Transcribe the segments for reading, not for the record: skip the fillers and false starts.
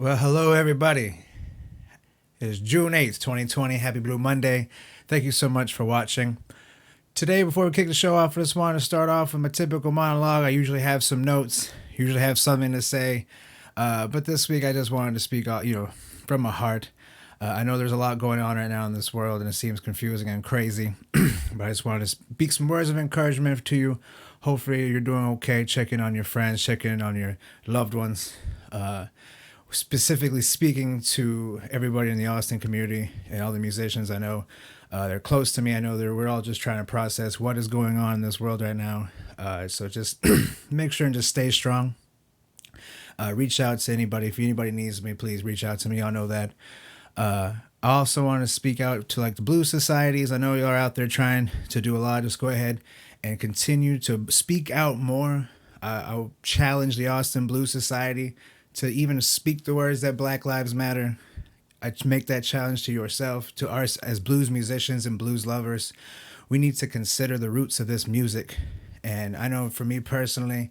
Well, hello, everybody. It is June 8th, 2020. Happy Blue Monday. Thank you so much for watching. Today, before we kick the show off, I just wanted to start off with my typical monologue. I usually have some notes, usually have something to say. But this week, I just wanted to speak out, from my heart. I know there's a lot going on right now in this world, and it seems confusing and crazy. But I just wanted to speak some words of encouragement to you. Hopefully, you're doing okay. Checking on your friends, checking on your loved ones. Specifically speaking to everybody in the Austin community and all the musicians I know. They're close to me. I know we're all just trying to process what is going on in this world right now. So just make sure and just stay strong. Reach out to anybody. If anybody needs me, please reach out to me. Y'all know that. I also want to speak out to the blues societies. I know y'all are out there trying to do a lot. Just go ahead and continue to speak out more. I'll challenge the Austin Blues Society to even speak the words that Black Lives Matter. I make that challenge to yourself, to us as blues musicians and blues lovers. We need to consider the roots of this music. And I know for me personally,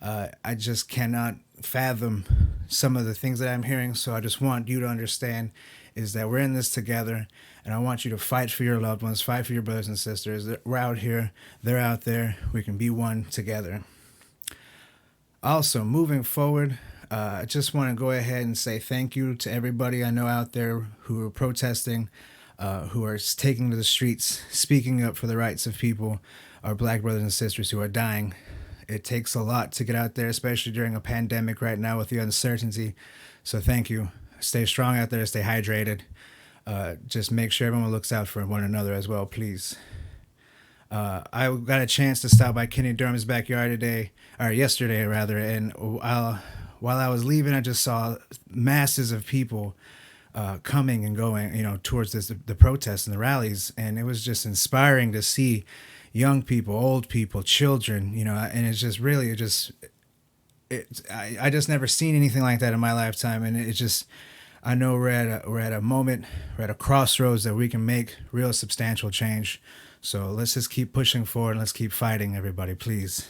I just cannot fathom some of the things that I'm hearing. So I just want you to understand is that we're in this together. And I want you to fight for your loved ones, fight for your brothers and sisters. We're out here, they're out there. We can be one together. Also, moving forward, I just want to go ahead and say thank you to everybody I know out there who are protesting, who are taking to the streets, speaking up for the rights of people, our Black brothers and sisters who are dying. It takes a lot to get out there, especially during a pandemic right now with the uncertainty. So thank you. Stay strong out there. Stay hydrated. Just make sure everyone looks out for one another as well, please. I got a chance to stop by Kenny Durham's backyard yesterday, and while I was leaving, I just saw masses of people coming and going, towards the protests and the rallies, and it was just inspiring to see young people, old people, children, and it's just really, I just never seen anything like that in my lifetime, and I know we're at a moment, we're at a crossroads that we can make real substantial change. So let's just keep pushing forward and let's keep fighting, everybody, please.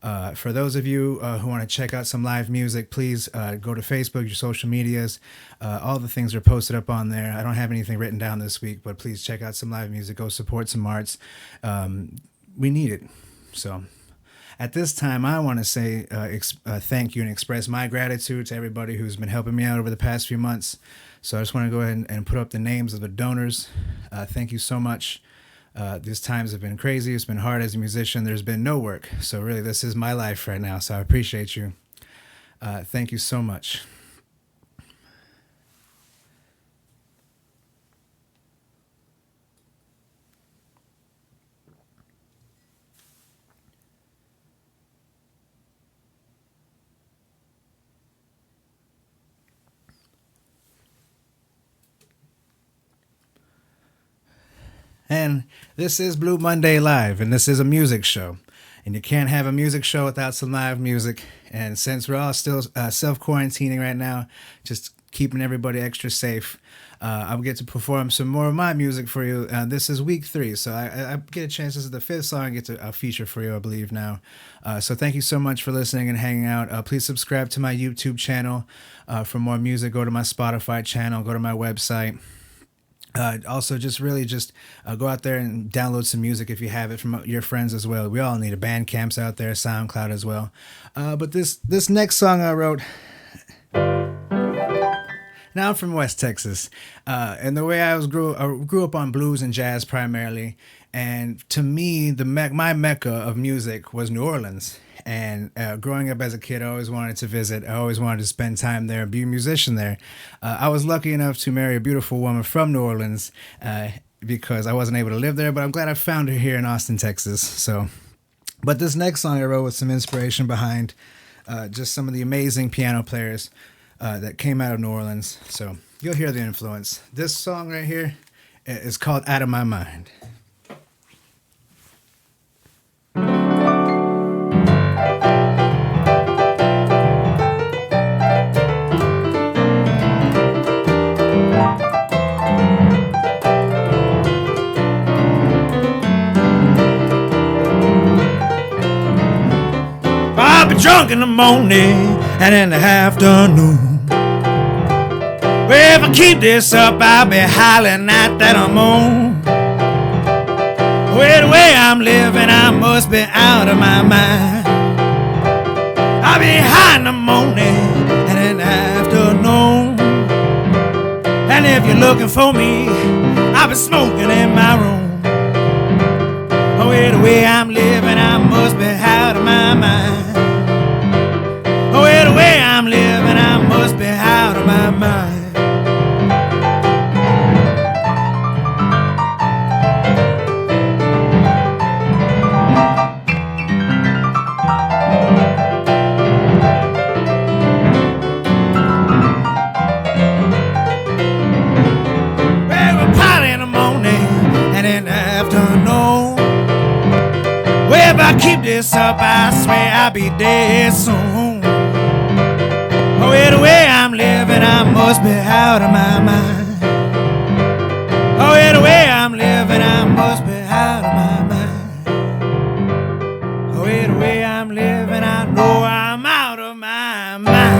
For those of you who want to check out some live music, please go to Facebook, your social medias. All the things are posted up on there. I don't have anything written down this week, but please check out some live music. Go support some arts. We need it. So at this time, I want to say thank you and express my gratitude to everybody who's been helping me out over the past few months. So I just want to go ahead and put up the names of the donors. Thank you so much. These times have been crazy. It's been hard as a musician. There's been no work. So really, this is my life right now. So I appreciate you. Thank you so much. And this is Blue Monday Live, and this is a music show. And you can't have a music show without some live music. And since we're all still self-quarantining right now, just keeping everybody extra safe, I'll get to perform some more of my music for you. This is week 3, so I get a chance. This is the 5th song I get to feature for you, I believe, now. So thank you so much for listening and hanging out. Please subscribe to my YouTube channel for more music. Go to my Spotify channel. Go to my website. Also, just go out there and download some music if you have it from your friends as well. We all need a Bandcamps out there, SoundCloud as well. But this next song I wrote. Now I'm from West Texas, and the way I grew up on blues and jazz primarily. And to me, my mecca of music was New Orleans. And growing up as a kid, I always wanted to visit. I always wanted to spend time there, be a musician there. I was lucky enough to marry a beautiful woman from New Orleans because I wasn't able to live there, but I'm glad I found her here in Austin, Texas. But this next song I wrote with some inspiration behind just some of the amazing piano players that came out of New Orleans. So you'll hear the influence. This song right here is called Out of My Mind. I'll be drunk in the morning and in the afternoon. Well, if I keep this up, I'll be hollering at that I'm on. Well, the way I'm living, I must be out of my mind. I'll be high in the morning and in the afternoon. And if you're looking for me, I'll be smoking in my room. Oh, well, the way I'm living, I must be out of my mind. Oh, well, the way I'm living, I must be out of my mind. Well, if I keep this up, I swear I'll be dead soon. Oh, yeah, the way I'm living, I must be out of my mind. Oh, yeah, the way I'm living, I must be out of my mind. Oh, yeah, the way I'm living, I know I'm out of my mind.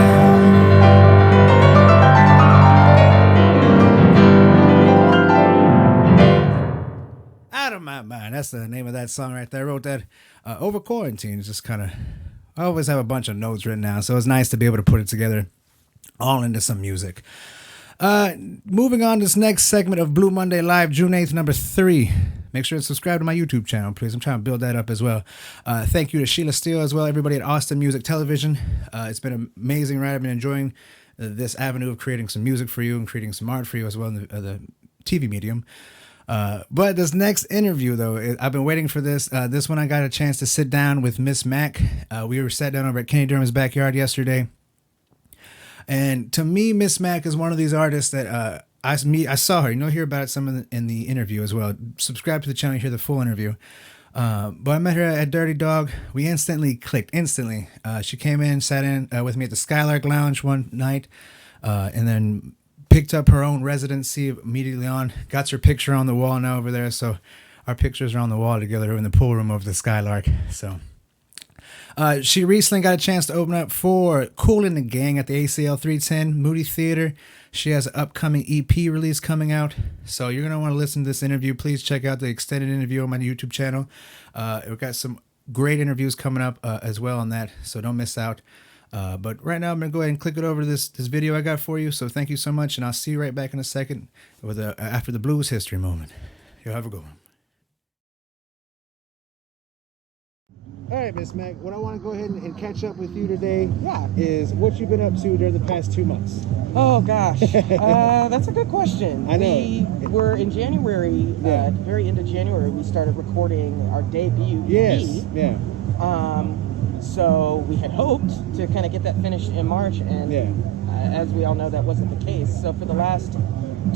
Out of my mind. That's the name of that song right there. I wrote that over quarantine. It's just kind of, I always have a bunch of notes written down, so it's nice to be able to put it together all into some music. Moving on to this next segment of Blue Monday Live, June 8th, number 3. Make sure to subscribe to my YouTube channel, please. I'm trying to build that up as well. Thank you to Sheila Steele as well, everybody at Austin Music Television. It's been an amazing ride. I've been enjoying this avenue of creating some music for you and creating some art for you as well in the TV medium. But this next interview, though, I've been waiting for this. This one I got a chance to sit down with Miss Mac. We were sat down over at Kenny Durham's backyard yesterday. And to me, Miss Mac is one of these artists that I saw her. You'll hear about it some in the interview as well. Subscribe to the channel, hear the full interview. But I met her at Dirty Dog. We instantly clicked, instantly. She came in, sat in with me at the Skylark Lounge one night, and then picked up her own residency immediately on. Got her picture on the wall now over there. So our pictures are on the wall together in the pool room of the Skylark. So she recently got a chance to open up for Kool and the Gang at the ACL 310 Moody Theater. She has an upcoming EP release coming out. So you're going to want to listen to this interview. Please check out the extended interview on my YouTube channel. We've got some great interviews coming up as well on that. So don't miss out. But right now I'm going to go ahead and click it over to this video I got for you. So thank you so much, and I'll see you right back in a second with after the blues history moment. You'll have a good one. All right, Miss Mac, what I want to go ahead and catch up with you today is what you've been up to during the past 2 months. Oh, gosh. That's a good question. I know. We were in January, at the very end of January, we started recording our debut EP. Yes, yeah. So we had hoped to kind of get that finished in March, and as we all know, that wasn't the case. So for the last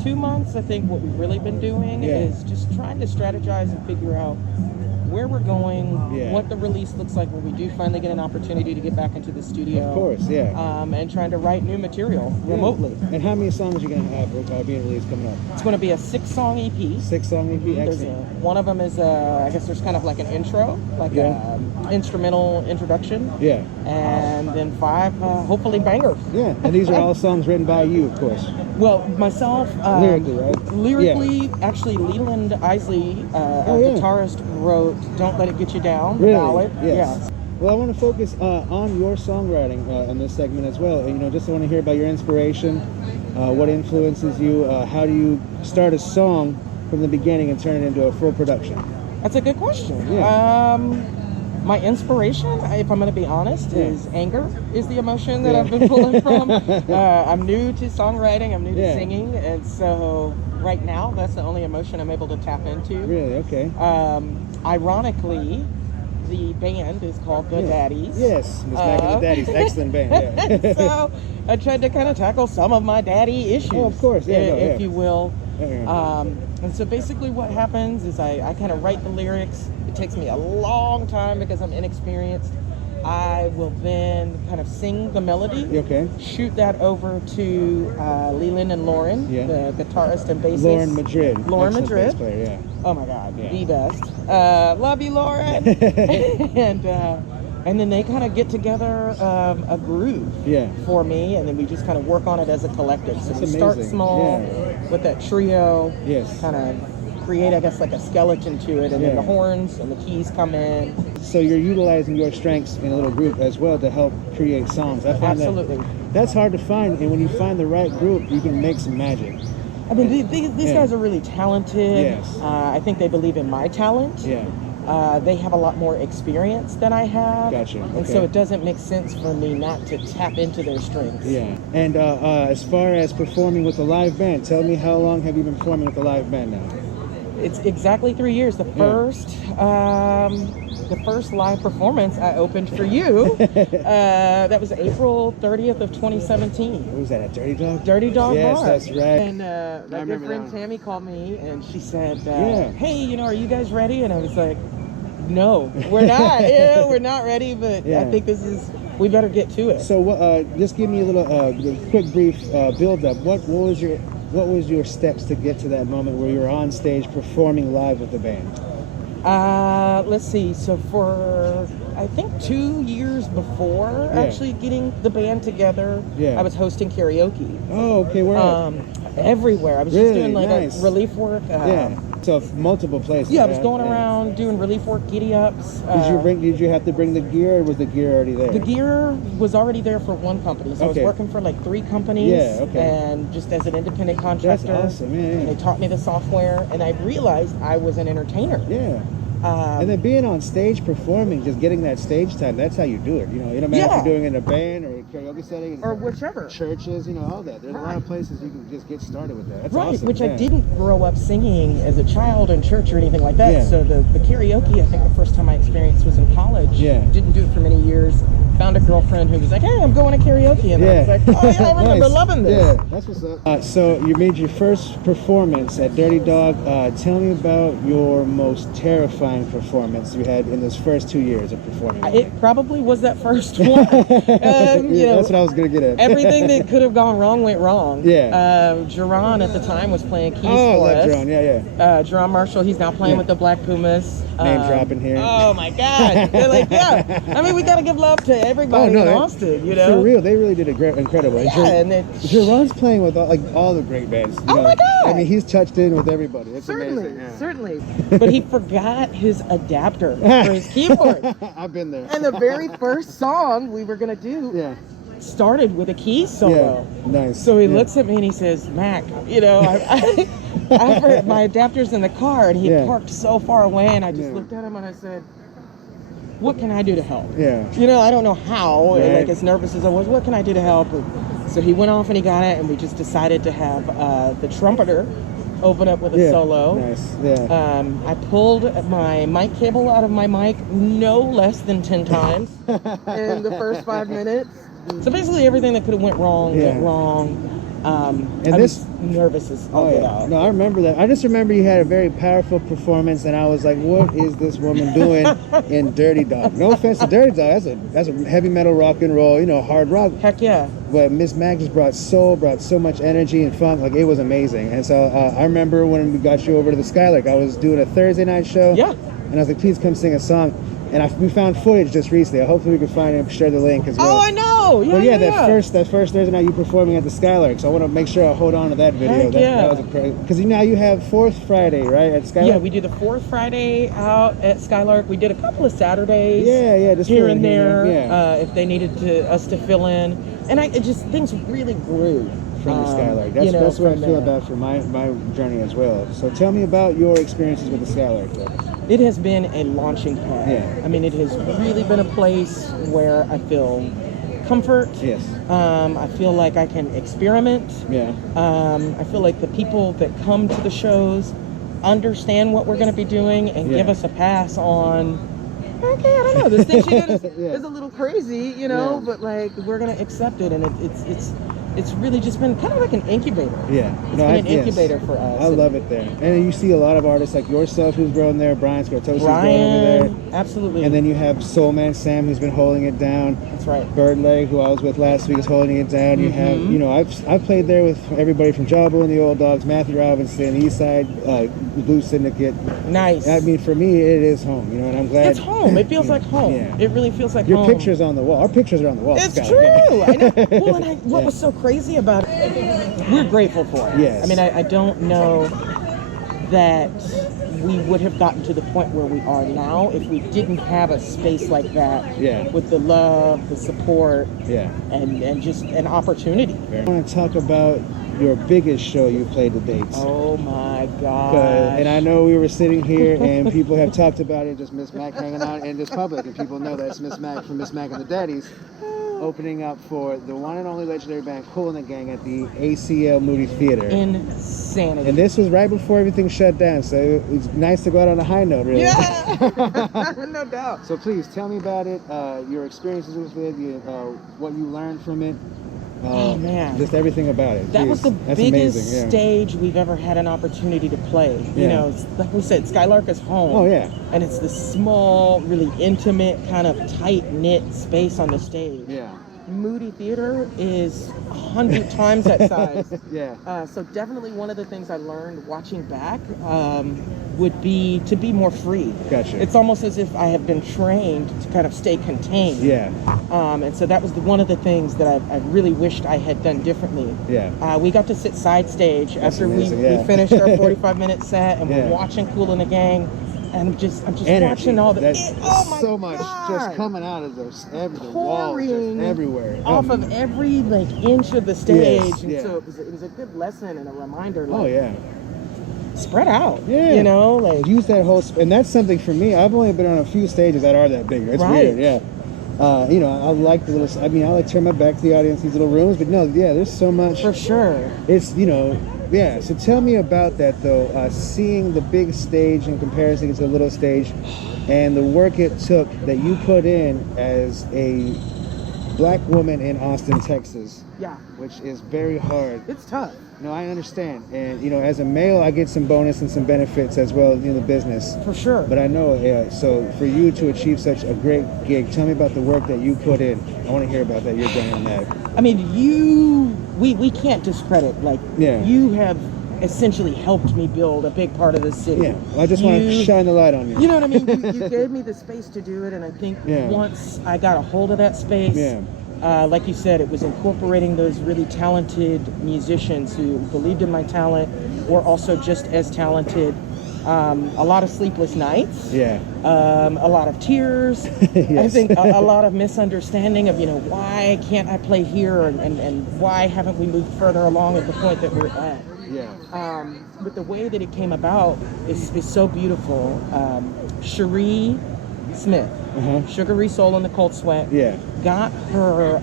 2 months, I think what we've really been doing is just trying to strategize and figure out where we're going, what the release looks like when we do finally get an opportunity to get back into the studio. Of course, and trying to write new material remotely. And how many songs are you going to have being released coming up? It's going to be a 6-song EP. 6-song EP, excellent. One of them is, I guess there's kind of like an intro, like an instrumental introduction. Yeah. And then 5, hopefully, bangers. Yeah, and these are all songs written by you, of course. Well, myself. Lyrically, right? Lyrically, actually, Leland Isley, a guitarist, wrote Don't Let It Get You Down, the ballad. Yes. Well, I want to focus on your songwriting on this segment as well. You know, just want to hear about your inspiration, what influences you, how do you start a song from the beginning and turn it into a full production? That's a good question. Yeah. My inspiration, if I'm going to be honest, is anger is the emotion that I've been pulling from. I'm new to songwriting, I'm new to singing, and so right now that's the only emotion I'm able to tap into. Really? Okay. Ironically, the band is called The Daddies. Yes, Miss Mac and the Daddies, excellent band. So I tried to kind of tackle some of my daddy issues. Oh, of course, if you will. And so basically what happens is I kind of write the lyrics. It takes me a long time because I'm inexperienced. I will then kind of sing the melody, shoot that over to Leland and Lauren, the guitarist and bassist. Lauren Madrid. Bass player, Oh my God, the best. Love you, Lauren. And And then they kind of get together a groove for me, and then we just kind of work on it as a collective. So we start small with that trio, kind of create, I guess, like a skeleton to it, and then the horns and the keys come in. So you're utilizing your strengths in a little group as well to help create songs. I find that's hard to find, and when you find the right group, you can make some magic. I mean, these guys are really talented. I think they believe in my talent. They have a lot more experience than I have. Gotcha. And so it doesn't make sense for me not to tap into their strengths. And as far as performing with a live band, tell me, how long have you been performing with a live band now? It's exactly 3 years. The first live performance I opened for you, that was April 30th of 2017. What was that, at Dirty Dog? Dirty Dog Yes, Bar. that's right. And my good friend Tammy called me, and she said, hey, you know, are you guys ready? And I was like, no, we're not. We're not ready, but I think we better get to it. So just give me a little quick brief build-up. What was your steps to get to that moment where you were on stage performing live with the band? Let's see. So for, I think, 2 years before actually getting the band together, I was hosting karaoke. Oh, okay. Where at? Everywhere. I was just doing like a relief work. So multiple places. Yeah, I was going around doing relief work, giddy ups. Did you have to bring the gear, or was the gear already there? The gear was already there for one company. So I was working for like 3 companies. And just as an independent contractor. That's awesome, and they taught me the software, and I realized I was an entertainer. And then being on stage performing, just getting that stage time, that's how you do it. You know, it don't matter if you're doing it in a band or a karaoke setting. Or whichever. Churches, you know, all that. There's a lot of places you can just get started with that. That's awesome. Which I didn't grow up singing as a child in church or anything like that. So the karaoke, I think the first time I experienced was in college. Didn't do it for many years. Found a girlfriend who was like, hey, I'm going to karaoke. And I was like, oh yeah, I remember loving this. That's what's up. So you made your first performance at Dirty Dog. Tell me about your most terrifying performance you had in those first 2 years of performing. It probably was that first one. You know, that's what I was going to get at. Everything that could have gone wrong went wrong. Jerron at the time was playing keys for us. Jerron, Jerron Marshall, he's now playing with the Black Pumas. Name dropping here. Oh my God. They're like, I mean, we got to give love to everybody in Austin, you know? For real, they really did incredible. And then Jerron's playing with all the great bands. Oh my God. I mean, he's touched in with everybody. It's amazing. Certainly. But he forgot his adapter for his keyboard. I've been there. And the very first song we were going to do started with a key solo. Nice. So he looks at me and he says, Mac, you know, my adapter's in the car, and he had parked so far away, and I just looked at him and I said, what can I do to help? You know, I don't know how, like as nervous as I was, what can I do to help? So he went off and he got it, and we just decided to have the trumpeter open up with a solo. Nice. I pulled my mic cable out of my mic no less than 10 times in the first 5 minutes. So basically everything that could have went wrong went wrong. And I was nervous as all get out. No, I remember that. I just remember you had a very powerful performance, and I was like, what is this woman doing in Dirty Dog? No offense to Dirty Dog. That's a heavy metal rock and roll, you know, hard rock. Heck yeah. But Miss Mag just brought so much energy and fun. Like, it was amazing. And so I remember when we got you over to the Skylark, I was doing a Thursday night show. And I was like, please come sing a song. And we found footage just recently. Hopefully we can find it and share the link as well. Oh, I know. That first Thursday night you performing at the Skylark. So I want to make sure I hold on to that video. That was because now you have 4th Friday, right, at Skylark? Yeah, we do the 4th Friday out at Skylark. We did a couple of Saturdays. Just here and there. If they needed us to fill in, and things really grew from the Skylark. That's what I feel about for my journey as well. So tell me about your experiences with the Skylark. It has been a launching pad. I mean, it has really been a place where I feel comfort. I feel like I can experiment. I feel like the people that come to the shows understand what we're going to be doing and give us a pass on, okay, I don't know, this thing she did is a little crazy, you know, but like we're going to accept it, and it's it's really just been kind of like an incubator. Yeah. It's been an incubator for us. I love it there. And you see a lot of artists like yourself who's grown there, Brian Scartosi's grown over there. Absolutely. And then you have Soul Man Sam who's been holding it down. That's right. Birdleg, who I was with last week, is holding it down. You have, you know, I've played there with everybody from Jabbo and the Old Dogs, Matthew Robinson, Eastside, Blue Syndicate. Nice. I mean, for me, it is home, you know, and I'm glad. It's home. It feels like home. Yeah. It really feels like Your home. picture's on the wall. Our pictures are on the wall. It's Scott. true. Yeah. I know. Well, and what was so crazy about it, we're grateful for it. Yes. I mean, I don't know that we would have gotten to the point where we are now if we didn't have a space like that. Yeah. With the love, the support, and just an opportunity. I want to talk about your biggest show you played to date. Oh my God! And I know we were sitting here and people have talked about it, just Miss Mac hanging out in this public, and people know that's Miss Mac from Miss Mac and the Daddies, opening up for the one and only legendary band Kool and the Gang at the ACL Moody Theater. Insanity. And this was right before everything shut down, so it was nice to go out on a high note, really. Yeah, no doubt. So please tell me about it, your experiences with it, what you learned from it. Oh man, just everything about it. That Jeez, was the that's biggest amazing, stage we've ever had an opportunity to play. You know, it's, like we said, Skylark is home. Oh yeah. And it's this small, really intimate, kind of tight-knit space on the stage. Yeah. Moody Theater is 100 times that size. Yeah. So definitely one of the things I learned watching back would be to be more free. Gotcha. It's almost as if I have been trained to kind of stay contained. Yeah. And so that was one of the things that I really wished I had done differently. Yeah. We got to sit side stage after we finished our 45-minute set, and we're watching Kool and the Gang. And I'm just watching all the oh my so much God. just coming out of the walls, just everywhere, off of every inch of the stage. Yes, and so it was a good lesson and a reminder. Oh yeah, spread out. Yeah, you know, use that whole and that's something for me. I've only been on a few stages that are that big. It's weird. Yeah. You know, I like the little. I mean, I like to turn my back to the audience, these little rooms. But no, there's so much. For sure. It's Yeah, so tell me about that though, seeing the big stage in comparison to the little stage and the work it took that you put in as a black woman in Austin, Texas. Yeah. Which is very hard. It's tough. No, I understand. And, as a male, I get some bonus and some benefits as well in the business. For sure. But I know, so for you to achieve such a great gig, tell me about the work that you put in. I want to hear about that, your journey on that. I mean, we can't discredit, you have essentially helped me build a big part of the city. Yeah, well, I just want to shine the light on you. You know what I mean? You gave me the space to do it, and I think once I got a hold of that space, like you said, it was incorporating those really talented musicians who believed in my talent, were also just as talented. A lot of sleepless nights. Yeah. A lot of tears. Yes. I think a lot of misunderstanding of, why can't I play here and why haven't we moved further along at the point that we're at. Yeah. But the way that it came about is so beautiful. Cherie Smith, Sugary Soul and the Cold Sweat, got her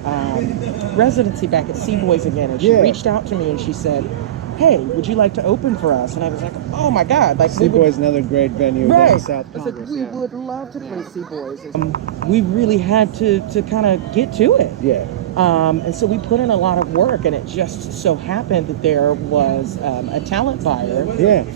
residency back at Seaboys again, and she reached out to me and she said, hey, would you like to open for us? And I was like, oh my God. Seaboys, another great venue down South Congress. I said, we would love to play Seaboys. We really had to kind of get to it. Yeah. And so we put in a lot of work, and it just so happened that there was a talent buyer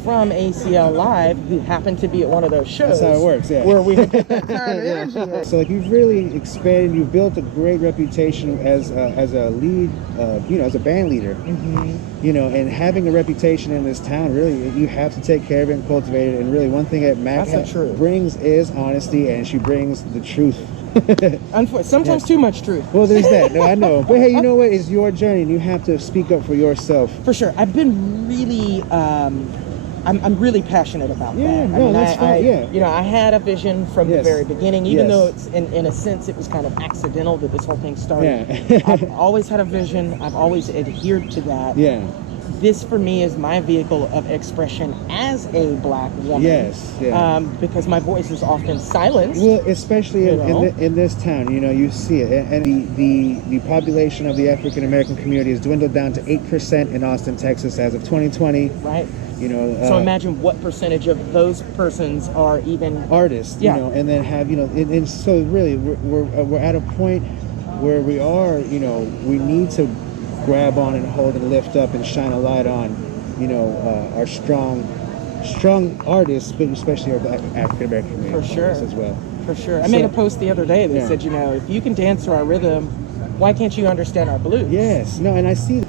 from ACL Live who happened to be at one of those shows. That's how it works, where we had that kind of energy. So you've really expanded, you've built a great reputation as a lead, as a band leader. And having a reputation in this town, really, you have to take care of it and cultivate it. And really, one thing that Mac brings is honesty, and she brings the truth. Sometimes too much truth. Well, there's that. No, I know. But hey, you know what? It's your journey, and you have to speak up for yourself. For sure. I've been really, I'm really passionate about that. That's fine. I had a vision from the very beginning, even though it's in a sense it was kind of accidental that this whole thing started. I've always had a vision. I've always adhered to that. Yeah. This for me is my vehicle of expression as a black woman. Yes. Yeah. Because my voice is often silenced. Well, especially in this town, you see it, and the population of the African American community has dwindled down to 8% in Austin, Texas, as of 2020. Right. So imagine what percentage of those persons are even artists. And then have and so really we're at a point where we are. We need to grab on and hold and lift up and shine a light on, you know, our strong artists, but especially our Black African American community. For sure. As well. For sure. I made a post the other day that said, you know, if you can dance to our rhythm, why can't you understand our blues? Yes. No, and I see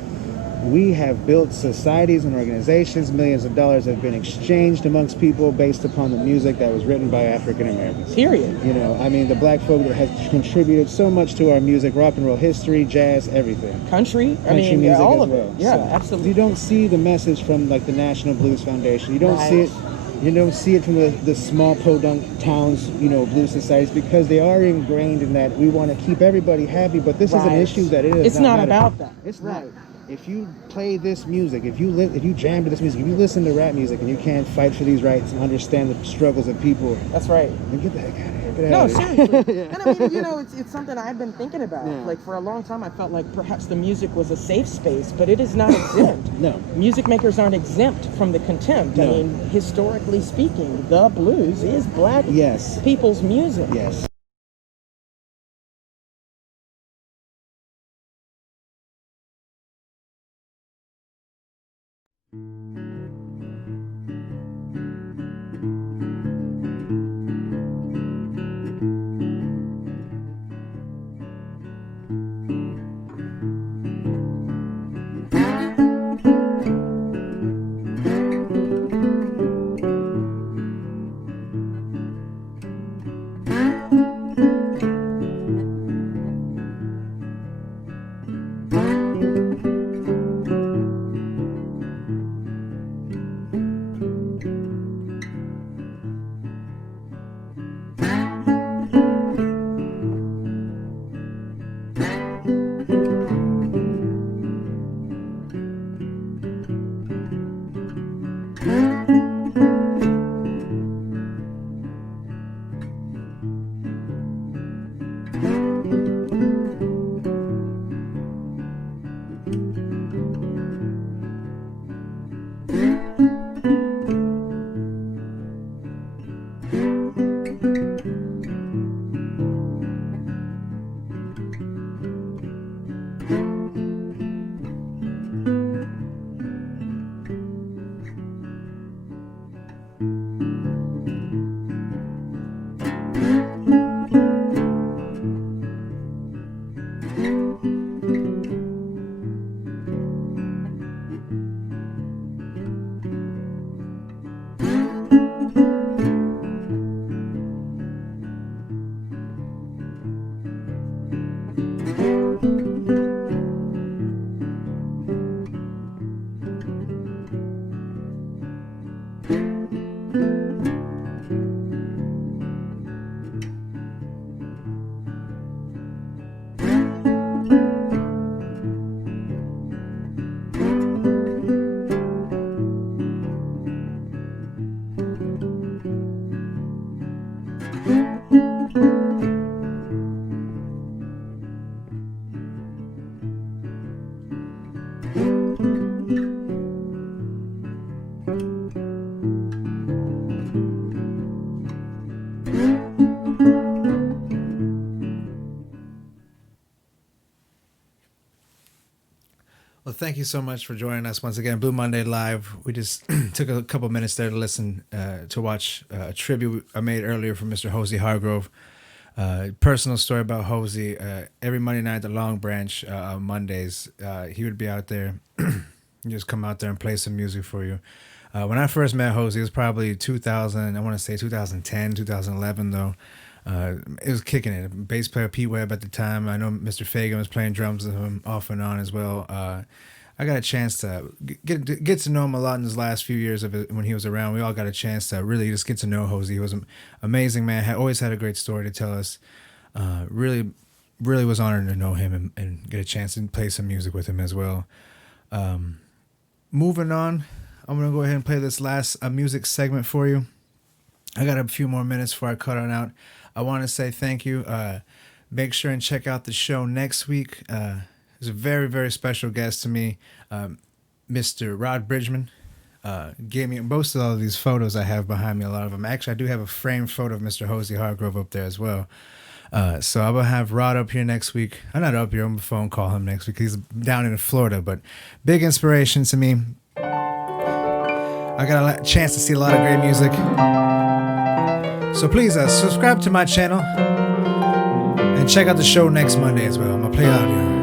we have built societies and organizations. Millions of dollars have been exchanged amongst people based upon the music that was written by African Americans. Period. You know, I mean, the black folk that has contributed so much to our music, rock and roll history, jazz, everything. Country Music all of well. it. Yeah, So absolutely. you don't see the message from like the National Blues Foundation. You don't see it. You don't see it from the small podunk towns, you know, blues societies, because they are ingrained in that we want to keep everybody happy. But this is an issue that it is. It's not about that. It's not. If you play this music, if you jam to this music, if you listen to rap music and you can't fight for these rights and understand the struggles of people, that's right. Then get the heck out of here. Get No, out of here. seriously. And I mean, you know, it's something I've been thinking about. Like for a long time, I felt like perhaps the music was a safe space, but it is not exempt. No. Music makers aren't exempt from the contempt. No. I mean, historically speaking, the blues is black people's music. Yes. Well, thank you so much for joining us once again, Blue Monday Live. We just took a couple minutes there to listen, to watch a tribute I made earlier from Mr. Hosey Hargrove. Personal story about Hosey. Every Monday night at the Long Branch, on Mondays, he would be out there, just come out there and play some music for you. When I first met Hosey, it was probably 2000, I want to say 2010, 2011 though. It was kicking it. Bass player Pete Webb at the time. I know Mr. Fagan was playing drums with him off and on as well. I got a chance to get to know him a lot in his last few years of it, when he was around. We all got a chance to really just get to know Hosey. He was an amazing man. Always had a great story to tell us. Really was honored to know him and get a chance to play some music with him as well. Moving on, I'm going to go ahead and play this last music segment for you. I got a few more minutes before I cut on out. I want to say thank you. Make sure and check out the show next week. There's a very, very special guest to me, Mr. Rod Bridgman. Gave me most of all of these photos I have behind me, a lot of them. Actually, I do have a framed photo of Mr. Hosey Hargrove up there as well. So I will have Rod up here next week. I'm not up here. I'm gonna phone call him next week. He's down in Florida, but big inspiration to me. I got a chance to see a lot of great music. So please subscribe to my channel and check out the show next Monday as well. I'm gonna play out here.